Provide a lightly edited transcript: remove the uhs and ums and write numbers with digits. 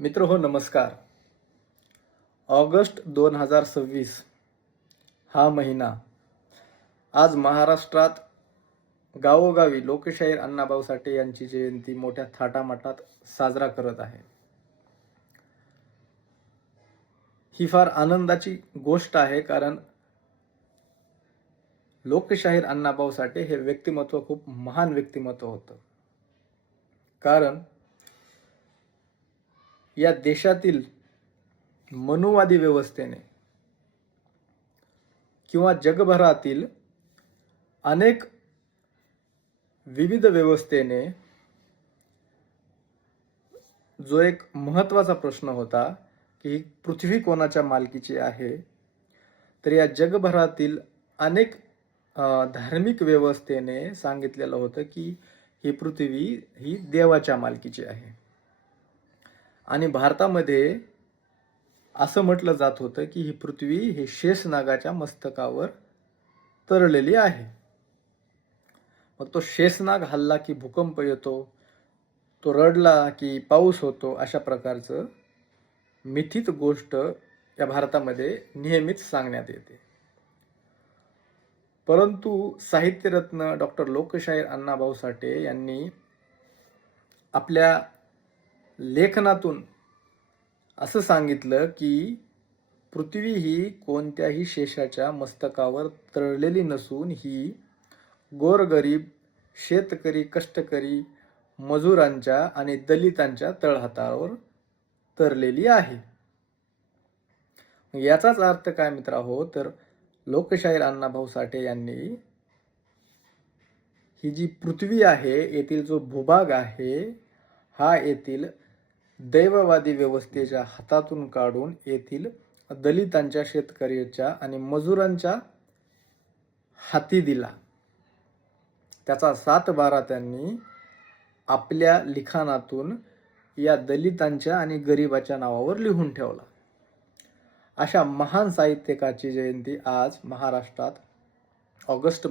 मित्र हो नमस्कार. ऑगस्ट 2026 हा महिना आज महाराष्ट्रात गावोगावी लोकशाहीर अण्णाभाऊ साठे यांची जयंती मोठ्या थाटामाटात साजरा करत आहे. ही फार आनंदाची गोष्ट आहे, कारण लोकशाहीर अण्णाभाऊ साठे हे व्यक्तिमत्व खूप महान व्यक्तिमत्व होतं. कारण या देशातील मनुवादी व्यवस्थेने किंवा जगभरातील अनेक विविध व्यवस्थेने जो एक महत्त्वाचा प्रश्न होता की ही पृथ्वी कोणाच्या मालकीची आहे, तर या जगभरातील अनेक धार्मिक व्यवस्थेने सांगितलेलं होतं की ही पृथ्वी ही देवाच्या मालकीची आहे. आणि भारतामध्ये असं म्हटलं जात होतं की ही पृथ्वी हे शेषनागाच्या मस्तकावर तरळलेली आहे. मग तो शेषनाग हल्ला की भूकंप येतो, तो रडला की पाऊस होतो, अशा प्रकारचं मिथित गोष्ट या भारतामध्ये नेहमीच सांगण्यात येते. परंतु साहित्यरत्न डॉक्टर लोकशाहीर अण्णाभाऊ साठे यांनी आपल्या लेखनातून असं सांगितलं की पृथ्वी ही कोणत्याही शेषाच्या मस्तकावर तरळलेली नसून ही गोरगरीब, शेतकरी, कष्टकरी, मजुरांच्या आणि दलितांच्या तळहातावर तरलेली आहे. याचाच अर्थ काय मित्रांनो, तर लोकशाहीर अण्णाभाऊ साठे यांनी ही जी पृथ्वी आहे, येथील जो भूभाग आहे, हा येथील दैववादी व्यवस्थेच्या हातातून काढून येथील दलितांच्या, शेतकऱ्याच्या आणि मजुरांच्या हाती दिला. त्याचा 7/12 त्यांनी आपल्या लिखाणातून या दलितांच्या आणि गरिबाच्या नावावर लिहून ठेवला. अशा महान साहित्यकाची जयंती आज महाराष्ट्रात ऑगस्ट